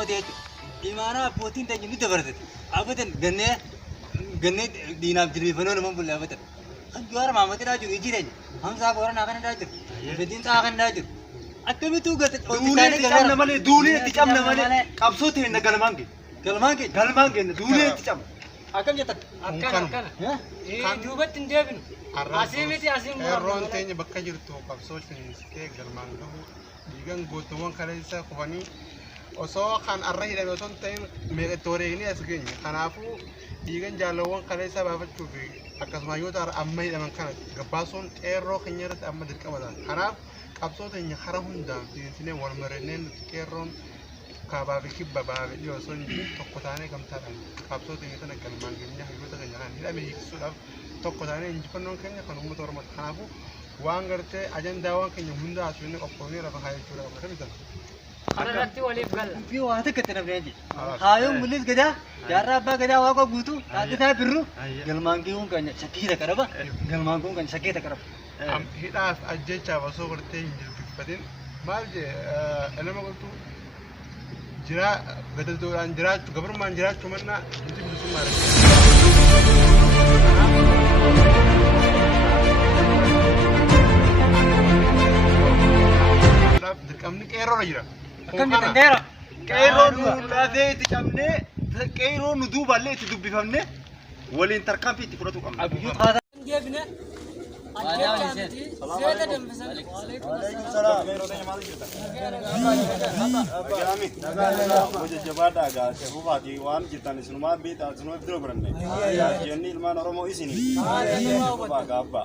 وديت إيمانا بوتين تاني متبردت أبدا جنة دينا بجري فنون من بقول أبدا خجوار ما متنا جو يجي رجع هم ساق ورا ناقن راجع بدين ساقن راجع أكمل تو قلت دولة تجمع نمالي دولة تجمع نمالي كابسوت هنا قلمانك دولة تجمع أكمل جت أكمل كان جوبت تندبن أسيم الرون تاني بكجر تو كابسوت نسيت قلمانك digan gotuan kalisa kufani oso kan arrahi da beton tayin me toreni asgenya kanafu digan jalawan kalisa bafat kubi akas mayutar amma da man kana gabason erro kanyar amma da kamala kanaf kapso tan ya harahun da tine wal marenen kerron ka babe kibba babe yo son tokkotane kam tadan kapso tan tan kalman genya hayu ta ganya ni da me yiksu da tokkotane injifannon kanya kan umma torma kanafu وانغرتي اجندا وانكن يهوندا اسوني قفوني رفا هاي تشورا كده انا رتي ولي بقال في واحد كتنا بيجي هايو موليس كده جارا با كده واقو غوتو تاتا برو گلمانگيون كن شكيده كربا گلمانگون كن شكيده كرب ام هيداف اجچا وسو غرتي انجل بدين مالجي انا ما قلت جرا بدل دو انجرا قبر ما انجرا چمنا انت بسم مار كم كيرو رجلا كم جتنديرا كيرو نودافي تجمعني كيرو ندوب عليه تدوب بفهمني ولين تركان في تفرطوا كم أبيو هذا جبنا زيادة دم وعليكم السلام كيرو تاني مالك جدا أجرامي مجد جبادة جال شبوباتي وان جدا نسمع بيت أزنو بدرو برنة جنني لما نرمو إسني شبوبا كابا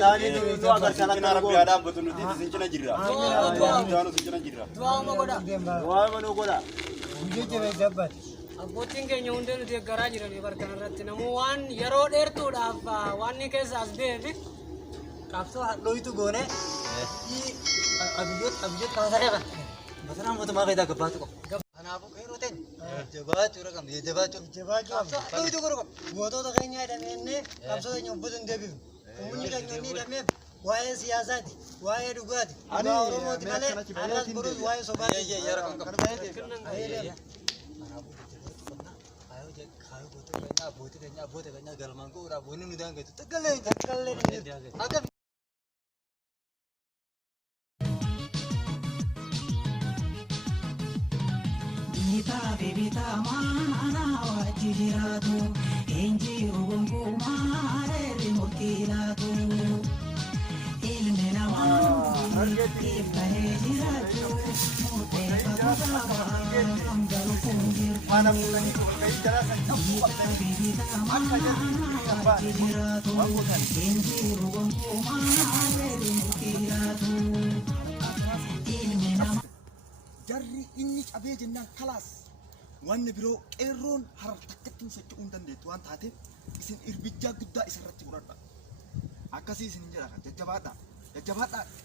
تاني تو أكر شانا كنارب يادا بتونو تي سنجنا جرا جانو سنجنا جرا دعاء منو كودا مجد جباد Abbootiin keenya hundee nuti eeggaraa jiranii barkan irratti namuu waan yeroo dheertuudhaaf waan ni keessa as beefi qabsoo hadhooytu goone abiyyot kaasaree kan basaraan mootummaa fayyidaa gabbaatu qabu kanaafuu qeeroo ta'e jabaachuu raqam jabaachuu hadhooytu godhu qabu gootota keenya hidhamee qabsoo keenya ubbatu hin deebifnu ummanni keenya inni hidhameef waa'ee siyaasaati waa'ee dhugaati dhugaa oromooti malee annas burus waa'ee sobaati أبوتي كنا قلمان كورا بوني ندان كده تكلم أكيد Bita bita mana wajiratu enji rugungu mare rimurtilatu ilme nama iftahe jiratu mute kababa amgalu kunjir mana mulai kulkai jelasan bita bita mana wajiratu enji rugungu mare rimurtilatu ilme nama jarri inni qabee jennaan kalaas wanni biroo qeerroon harar takkattiin socho'uu hin dandeettu waan taateef isin irbijjaa guddaa isarratti godhadha akkasii isin jedha jajjabaadha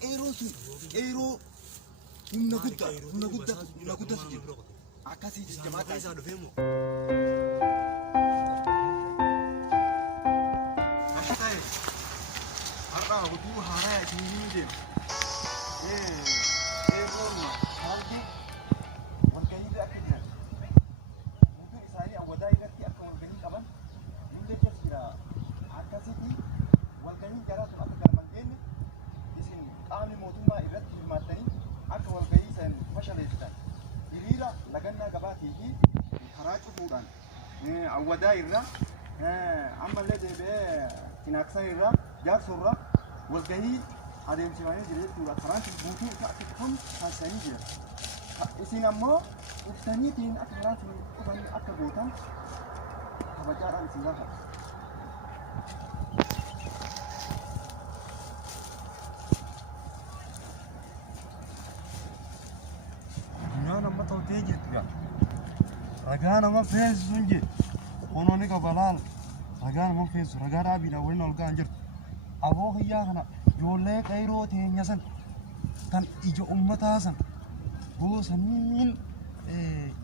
qeerroon sun qeerroo humna guddaa jiru akkasii jajjabaadha akka ta'e har'a oduu haaraa isin hin deemu qeerroon haalli walgahii akka jiran guutuun isaanii awwadaa irratti akka walgahii qaban illee keessa jira akkasitti walgahiin garaa sun akka galman deemne isin qaamni mootummaa irratti hirmaattanii akka walgahii san fashaleessitan hiriira lagannaa gabaatii fi karaa cufuudhaan awwadaa irra ammallee deebi'ee cinaaksan irra jaarsoo irra walgahii adeemsifamee jira jechuudha. Karaan sun guutuu isaa akka cufamu taasisanii jira. Isin ammoo ibsaniitiin akka karaan sun cufanii akka gootan kabajaadhaan isin gaafata. Addunyaan amma ta'utee jirti gaa. Ragaa nama feesisu hin jiru. Kunuuni qabalaal ragaa nama feesisu ragaa dhaabiidhaan waliin ol ga'an jirtu. Aboo hiyyaa kana ijoollee qeerroo teenya san tan ija ummataa san goosaniin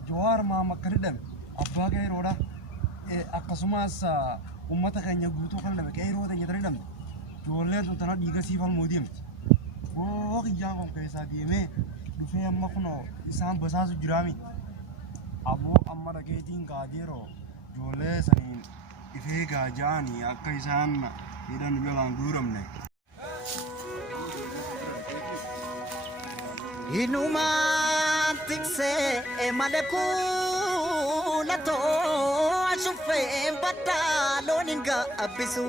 Jawaar Mohammad kan hidhame abbaa qeerroodha akkasumas ummata keenya guutuu kan hidhame qeerroo teenya tan hidhamte ijoolleen tun tana dhiiga siifal moodeemti oo hiyyaan kun keessaa deemee dhufee amma kunoo isaan basaasu jiraami Aboo amma dhageetiin gaadiiroo ijoollee saniin ifee gaajaanii akka isaan hidhan jalaan guuramne. Inumaan tiksee malee kuulatoo ashuufee baddaa loon hin gaabbisu.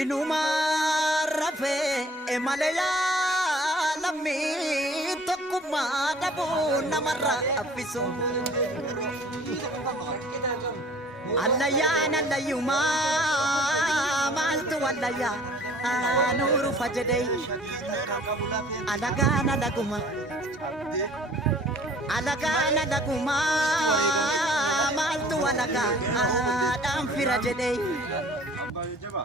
Inumaan rafee malee yaalamii tokkummaa dhabuu namarraa abbisu. Allayyaan allayyumaa maaltu allayyaa. Nuru fajadai alagana laguma maltu alaga adam firajadai Jaba.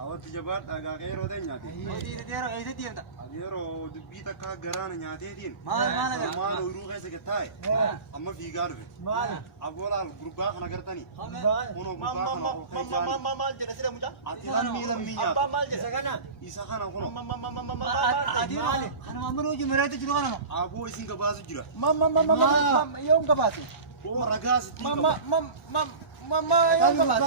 Awwaati jabaan dhagaa qeeroo ta'e nyaate. Yeroo dubbii takka garaana nyaateetiin. Maal uruu keessa gattaa'e. Amma fiigaa dhufe. Aboolaan gurbaa kana gartanii. Maal jedha sida mucaa? Ati lammii nyaata. Maal jedha kana? Isa kana kuno. Kanuma ammoo jumiraatti jiru kanuma. Aboo isin gabaasu jira. Yoom gabaase? Oo ragaas itti Mama yoom gabaase?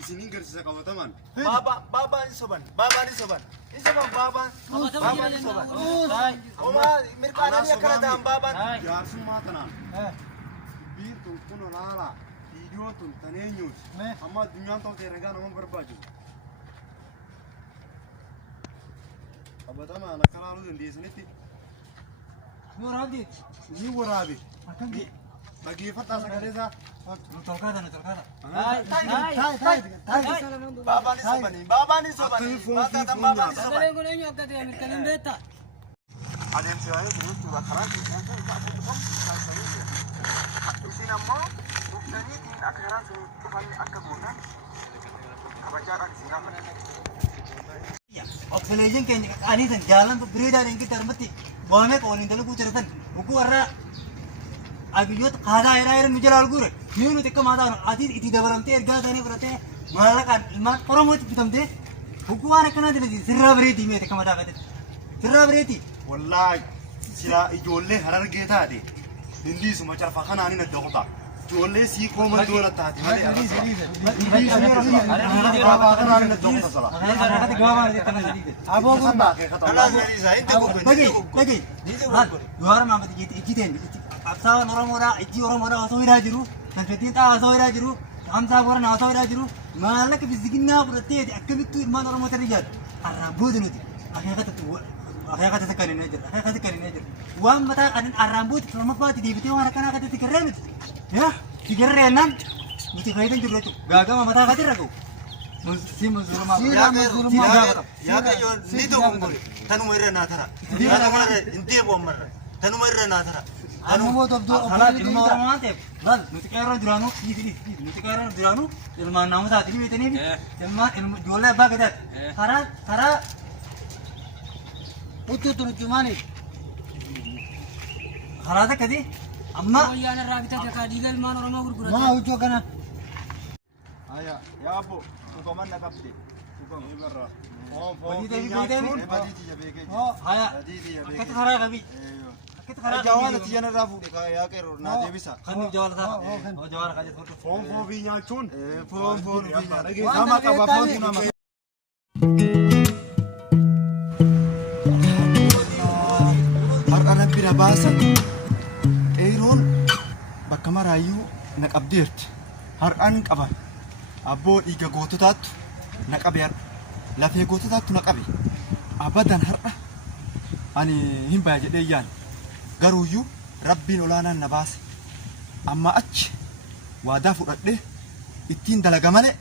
Isinin garsiisa qabataman. Babaan soban. Oma mirqaananii akkana ta'an babaan. Jaarsummaa tanaan. Dubbiin tun kun olaanaa. Viidiyoon tun taneenyuuti. Amma addunyaan ta'utee ragaa nama barbaachisu. Qabatamaan akka laaluu dandeessanitti. Ni waraabe. Dhageeffadhaa sagalee isaa. Babaan sobanii. Sagalee kun eenyu akka ta'e mirkaneen beektaa? Adeemsi waa'ee jirutti karaa keessaa isin ammoo dhuftaniitiin akka karaa sun dhufanne akka gootan kabajaadhaan isin gaafatan. Obboleeyyiin keenya qaqaaniisan jaalan bireedaadhaan gidduu armatti waamee qooliin dalaguu jiratan oguu warra abiyyoota haadaa jedhaa jedhan nu jala alguure yoo nuti akka maataa ati itti dabalamtee ergaa isaanii fudhatee maallaqaan ilmaan Oromootti bitamtee oguu waan akkanaa dilati sirraa bireetii meete akka mataa qajeelti sirraa bireetii. Wallaahi silaa ijoollee harargee taate hindiisuma carfaa kanaanin adda qotaa. Ijoollee sii kooma doola taate malee Aboo gurba. Dhagee. Yohaara Maamati jeetti ijjiteen absaawwan Oromoodhaa ijji Oromoodhaa osoo hidhaa jiru sanfettiin xaa osoo hidhaa jiru hamsaa Booranaa osoo hidhaa jiru maallaqa biziginnaa fudhattee akkamittuu ilmaan Oromoo ta'e yaadu har'aan booda nuti akeekata sakkaninee jira waan mataa qanin har'aan booda tormaffaatti deebitee waan akkanaa akkatti garree miti tigarree naan nuti fayyidan jiru jechuudha gaagama mataa qaatti irra ga'u. Yaaqayyoon ni tokko tanuma irra naatara. Tanuma irra naatara. Halaan ilma Oromoo waan ta'eef laal nuti qeerroon duraanuu nuti qeerroon duraanuu ilmaan naamusaati ni beekaniif ilmaan ijoollee abbaa gadaati karaa uttuutu nuti maaliif karaa takkati amma Wayyaan irraa bitate akka dhiiga ilmaan Oromoo gurguratan. maa hojii kana Aya yaabo dhugaman na qabde dhugama ibarra. haya akkatti karaa qabii akkatti karaa Jawaala tiyyan irraa fuudhe yaa qeerroo naa deebisa. kan jawaala jawaala kajeet fudhu Foon foofii nyaachuun foon foofii nama qaba foon nama. Har'a rabbi na baasa qeerroon bakka maraayyuu na qabdeerti. Har'aan qaba abboo dhiiga goototaattu na qabe har'a lafee goototaattu na qabe abadan har'a ani hin baya jedhee yaan garuuyyuu rabbiin olaanaan na baase amma achi waadaa fudhadhee ittiin dalaga malee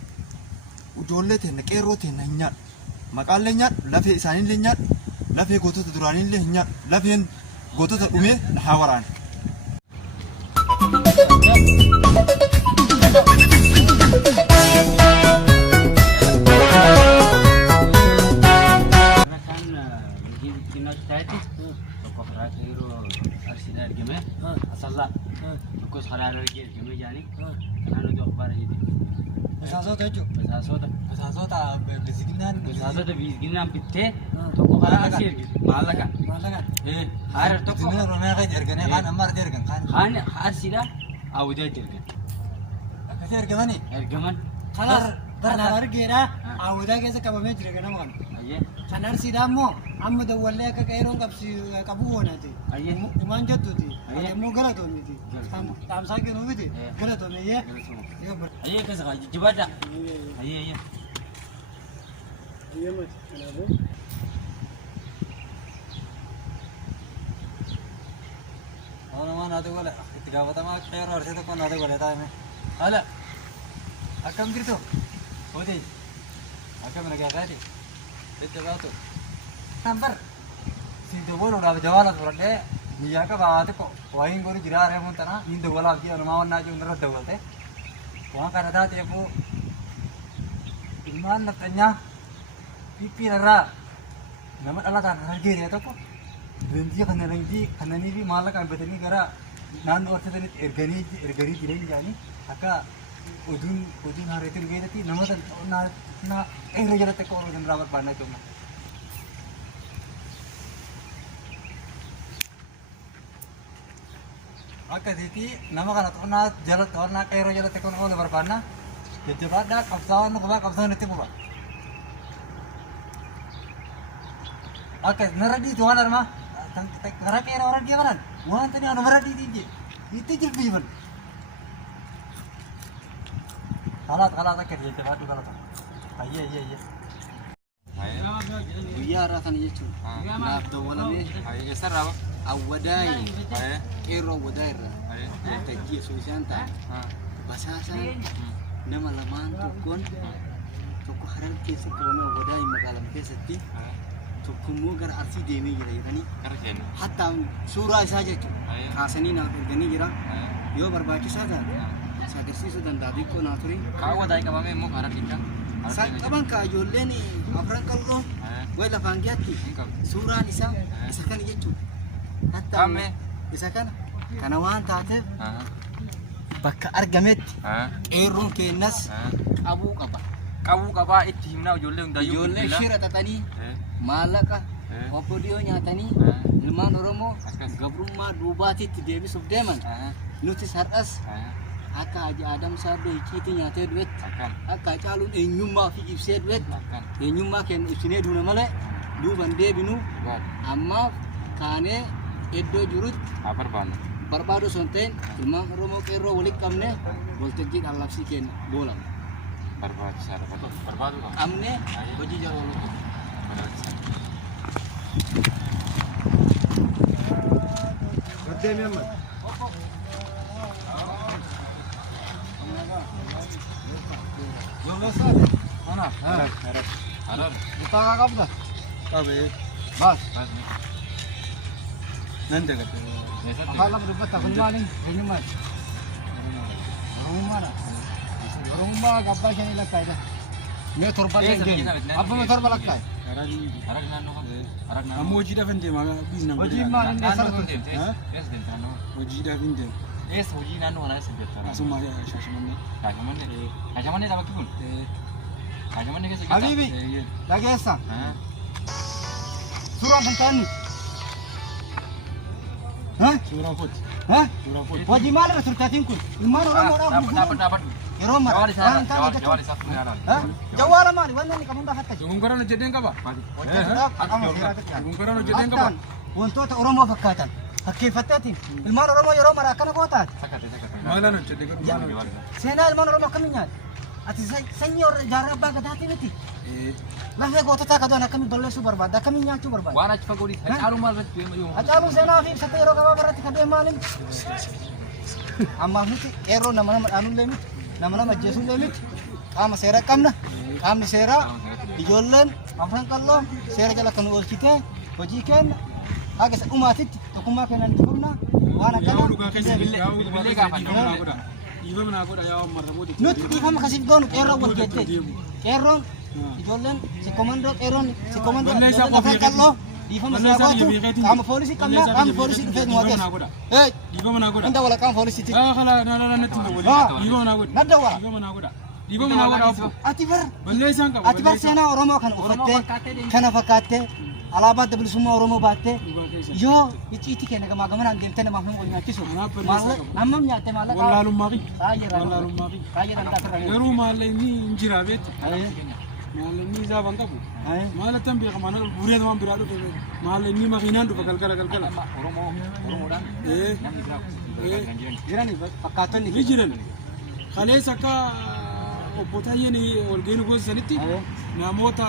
ijoollee teenya qeerroo teenya hin nyaadhu maqaallee nyaadhu lafee isaaniillee nyaadhu lafee gootota duraaniillee hin nyaadhu lafeen gootota dhumee na haa waraane. yeroo arsiidha ergame asallaa tokkos haraara argee ergame jaanii kanaan nuti akhbaara jedhe. Basaasota jechuudha. Basaasota biizinaan bittee tokko karaa arsii ergite maallaqa. Harar tokko biizinaan oromiyaa kan ergane kaan amma argee ergan kaan arsiidha hawwitee ergan. Akkasii ergamanii? Ergaman. Kan argeedha hawwataa keessa qabamee jira ganama kana. Kan arsiidha immoo amma dawwallee akka qeeroon qabu goonaati. Dhumaan jettuuti. Immoo galatoomiti. Taamsaa kennuufiti. Galatoomeyyee. Keessa kaa jijjibaadha. Namaa naati gole itti gaafatamaa qeeroo arsii tokko naati gole taa'ime. Haala akkam jirtu? Hooti akkam nagaasaati? Itti baatu. Nambar si dawwaluudhaaf jawaala turadhee guyyaa qabaa xiqqoo wayiin godhu jira reefuun tanaa hin dawwalaaf ji'a namaa wannaa jiru irra dawwalte waan kana taateefuu ilmaan nafxanyaa pippiin irraa nama dhalataan argeeriyaa tokko leenjii kannanii fi maallaqaan bitanii gara naannoo horsiisanitti erganii jireenya isaanii akka oduun haareetti dhugeessatti namoota qeerroo jalatti akka oolu irraa barbaadnaa jechuudha. Akkasitti nama kana to'annaa qeerroo jalatti akka oolu barbaadnaa jajjabaadhaa qabsaa'aan qubaa qabsaa'aan itti quba. Akkas narra dhiitu waan armaa karaa qeerroo warra argee baran wanta ni anuma irra dhiitii itti jilbiifan. Kalaat akka jajjabaadhu kalata. Ayyee. Guyyaa irraa kana jechuudha. Naaf dawwalamee awwadaay qeerroo awwadaa irraa waltajjii osoo isaan ta'an basaasaan nama lamaan tokko harar keessa qabamee awwadaay magaalaa keessatti tokkommoo gara arsii deemee jira jedhanii hatta suuraa isaa jechuudha kaasanii naaf erganii jira yoo barbaachisaa taate agarsiisuu danda'a xiqqoo naa ture. Kaawwataay qabamee immoo karaa keessa. Qaban kaa ijoolleen afran qal'oo way lafaan geetti suuraan isaa isa kana jechuudha. Hatta isa kana waan taateef bakka argametti qeerroon keenyas qabuu qaba. Qabuu qabaa itti himnaa ijoollee hundayyuu. Ijoollee shira xaxanii maallaqa obbodiyoo nyaatanii ilmaan Oromoo gabrummaa duubaatitti deebisuuf deeman nutis har'as akka Adam Saddoo icciitii nyaatee du'etti akka Hacaaluun eenyummaa fi ibsee du'etti eenyummaa keenya ibsinee duuna malee duuban deebinu ammaaf kaanee iddoo jirutti barbaadu osoo hin ta'in ilmaan Oromoo qeerroo walitti qabne waltajjii dhaabsii keenya boolama. Qabne hojii jala ooluu. Gaddeemee amma. Butaa qabda. Qabee. Baas. Nan dagadde. Haala dubbata kun maaliin eenyummaa. Oromummaadha. Oromummaa gabbaa shanii lakkaa'edha. Mee torba lakkaa'e. Abbuma torba lakkaa'e. Amma hojiidhaaf hin deema biizinaan. Hojii maaliin deessara turte? Hojiidhaaf hin deema. Eessa hojii naannoo kanaa eessa hojjettaa? Asuma Shaashimannee. Shaashamannee bakki kun? Shaashamannee keessa hojjetaa? Habiibi dhageessa. Suuraan kan ta'an Suuraan footi. hojii maalirra turtaatiin kun? Ilmaan Oromoodhaaf Dhaabadhu. yeroo mara waan ta'an jawaala maali waan inni qabuun gaafatta Gungaroon hojjeteen qaba. Gungaroon hojjeteen qaba. wantoota Oromoo fakkaatan fakkeeffatteetiin ilmaan Oromoo yeroo mara akkana gootaan Maalaan hojjete garuu seenaa ilmaan Oromoo akkamiin nyaata ati sanyii jaarraa abbaa gadaatii miti lafee goototaa kadoon akkamiin balleessuu barbaadda akkamiin nyaachuu barbaadda Waan achi fagoo dhiisa. Hacaaluu maal irratti deema yoo? Hacaaluu seenaa fi ibsattee yeroo gabaabaa irratti kadhee maaliin ammaaf miti qeerroo nama dhaanullee miti nama ajjeesullee miti qaama seera qabna qaamni seeraa ijoolleen afran qalloo seera jala kan oolchitee hojii keenya haga isa dhumaatitti tokkummaa keenya itti fufna waan yaa'uu dhugaa keessa yaa'uu Bilbilee gaafanne. dhiifama naa godha yaa'uu marramuuti. nuti dhiifama kasiif goonu qeerroo wal jettee qeerroon ijoolleen si komandoo qeerroon si komandoo Balleessaa afran qalloo Difama siyaaqatu qaama poolisii qabnaa qaama poolisii dhufee nu waaqessu. Dhiifama naa godha. Hunda wala qaama poolisiiti. Kala natti hin godhin. Dhiifama naa godha. Nadda wala. Dhiifama naa godha. Dhiifama naa godha afur. Ati bar Balleessaan qaba. ati bar seenaa Oromoo kana uffattee kana fakkaattee alaabaa adda bilisummaa Oromoo baattee yoo icciitii kenna gamaa gamanaan deemtee namaaf nama nyaachisu. Hammam nyaatte maallaqa? Wallaalummaa fi. Wallaalummaa fi. Baay'ee danda'a. Garuu maalleen hin jira beektu. Maalleen isaa ban qabu. Maalatan beeka mana buree waan biraa dhufe maalleen makiinaan dhufa galgala. Oromoodhaan namni biraa Jirani fakkaattonni ni jiran. Kalees akka obbo Taayyeen walgahii goosisanitti namoota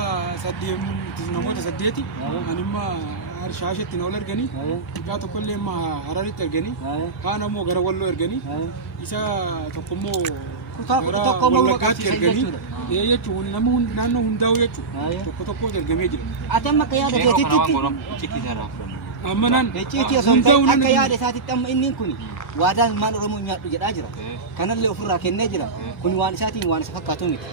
saddeeti animma Shaashetti na ol erganii egaa tokkollee amma Hararitti erganii kaan ammoo gara Walloo erganii isa tokkommoo tokko Wallaggaatti erganii jechuun nama naannoo hundaa'u jechuun tokko ergamee jira. ati amma akka yaada keetitti Amma naan icciitii osoo hin ta'in akka yaada isaatitti amma inni kun waadaan ilmaan Oromoo nyaadhu jedhaa jira. Kanallee ofirraa kennee jira. Kun waan isaatiin waan isa fakkaatu miti.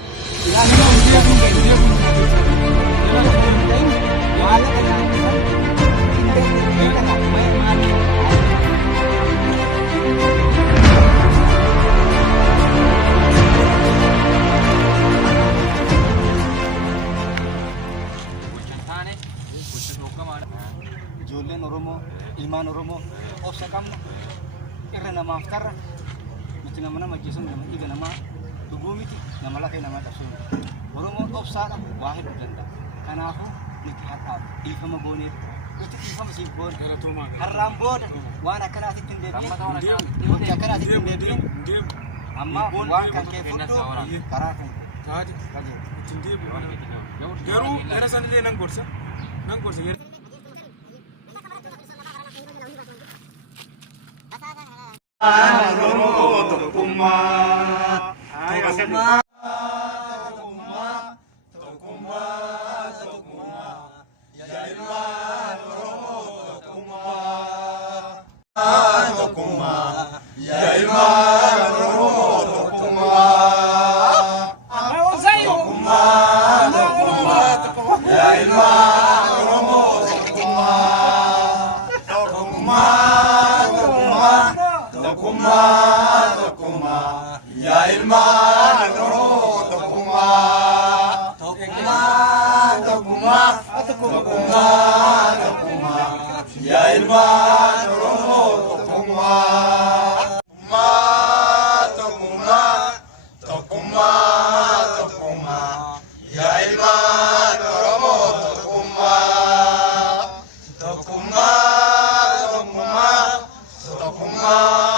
Ijoolleen Oromoo, ilmaan Oromoo obsa qabna irra namaaf tarra nuti nama ajjeesuun nama dhiiga namaa dhuguu miti nama lafee namaa qabsuu miti. Oromoon obsaadha waa hedduu danda'a. Kanaafuu nuti har'aaf dhiifama gooneef nuti dhiifama siif goone har'aan booda waan akkanaatitti hin deebiin amma waan kan kee fudhu karaa kan garuu gara sanillee nan gorsa. Oromoo tokkummaa. Tokkummaa